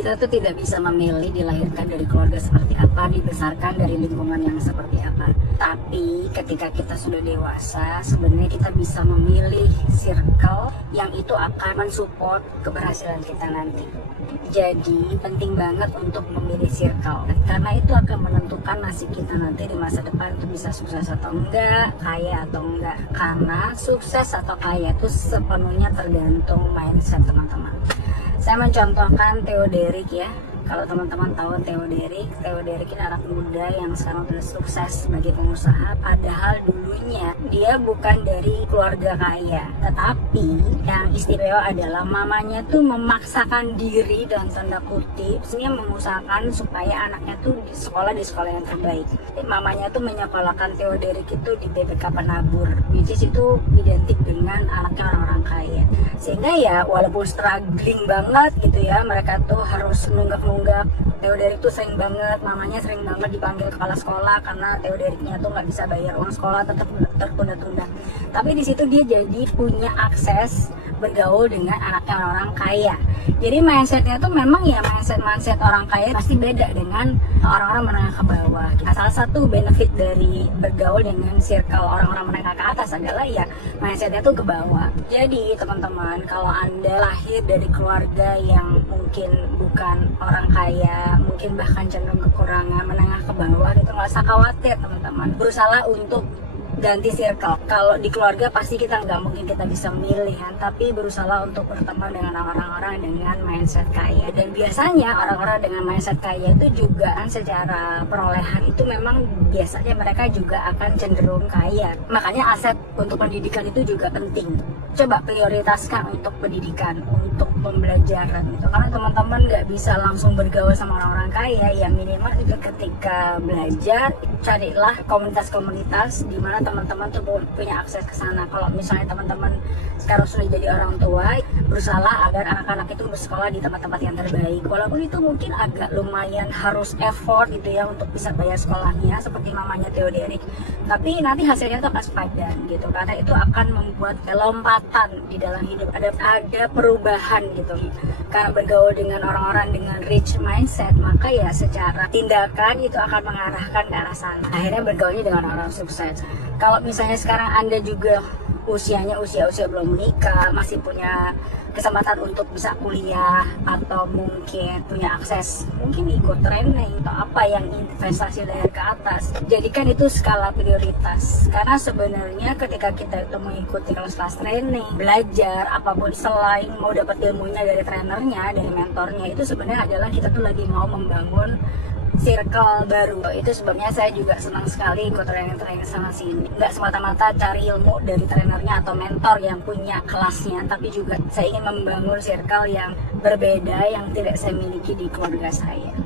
Kita tuh tidak bisa memilih dilahirkan dari keluarga seperti apa, dibesarkan dari lingkungan yang seperti apa. Tapi ketika kita sudah dewasa, sebenarnya kita bisa memilih circle yang itu akan mensupport keberhasilan kita nanti. Jadi penting banget untuk memilih circle, karena itu akan menentukan nasib kita nanti di masa depan itu bisa sukses atau enggak, kaya atau enggak. Karena sukses atau kaya itu sepenuhnya tergantung mindset teman-teman. Saya mencontohkan Theo Derek ya. Kalau teman-teman tahu Theo Derek ini anak muda yang sekarang sudah sukses sebagai pengusaha. Padahal dulunya dia bukan dari keluarga kaya, tetapi yang istimewa adalah mamanya tuh memaksakan diri dalam tanda kutip, sebenarnya mengusahakan supaya anaknya tuh di sekolah yang terbaik. Mamanya tuh menyekolahkan Theo Derek itu di BPK Penabur, which is itu identik dengan anaknya orang-orang kaya. Sehingga ya walaupun struggling banget gitu ya, mereka tuh harus nunggak-nunggak. Theo Derek tuh sering banget, mamanya sering banget dipanggil kepala sekolah karena Theo Dereknya tuh nggak bisa bayar uang sekolah, tetap tertunda-tunda. Tapi di situ dia jadi punya akses bergaul dengan anaknya orang kaya. Jadi mindsetnya tuh memang ya mindset orang kaya pasti beda dengan orang-orang menengah ke bawah. Salah satu benefit dari bergaul dengan circle orang-orang menengah ke atas adalah ya mindsetnya tuh ke bawah. Jadi teman-teman, kalau Anda lahir dari keluarga yang mungkin bukan orang kaya, mungkin bahkan cenderung kekurangan, menengah ke bawah, itu nggak usah khawatir teman-teman. Berusaha untuk ganti circle. Kalau di keluarga pasti kita nggak mungkin kita bisa milih kan, tapi berusaha untuk berteman dengan orang-orang dengan mindset kaya. Dan biasanya orang-orang dengan mindset kaya itu juga kan secara perolehan itu memang biasanya mereka juga akan cenderung kaya. Makanya aset untuk pendidikan itu juga penting. Coba prioritaskan untuk pendidikan, untuk pembelajaran gitu. Karena teman-teman nggak bisa langsung bergaul sama orang-orang kaya, ya minimal itu ketika belajar carilah komunitas-komunitas di mana teman-teman tuh punya akses ke sana. Kalau misalnya teman-teman sekarang sudah jadi orang tua, berusaha agar anak-anak itu bersekolah di tempat-tempat yang terbaik. Walaupun itu mungkin agak lumayan harus effort gitu ya untuk bisa bayar sekolahnya seperti mamanya Theo Derek. Tapi nanti hasilnya tuh akan sepadan gitu, karena itu akan membuat lompatan di dalam hidup. Ada perubahan gitu. Karena bergaul dengan orang-orang dengan rich mindset, maka ya secara tindakan itu akan mengarahkan ke arah sana. Akhirnya bergaulnya dengan orang sukses. Kalau misalnya sekarang Anda juga usianya usia belum menikah, masih punya kesempatan untuk bisa kuliah atau mungkin punya akses mungkin ikut training atau apa yang investasi dari ke atas, jadikan itu skala prioritas. Karena sebenarnya ketika kita itu mengikuti kelas-kelas training, belajar apapun selain mau dapat ilmunya dari trainernya, dari mentornya, itu sebenarnya adalah kita tuh lagi mau membangun circle baru. Itu sebabnya saya juga senang sekali ikut training-training sana sini. Nggak semata-mata cari ilmu dari trainernya atau mentor yang punya kelasnya, tapi juga saya ingin membangun circle yang berbeda yang tidak saya miliki di keluarga saya.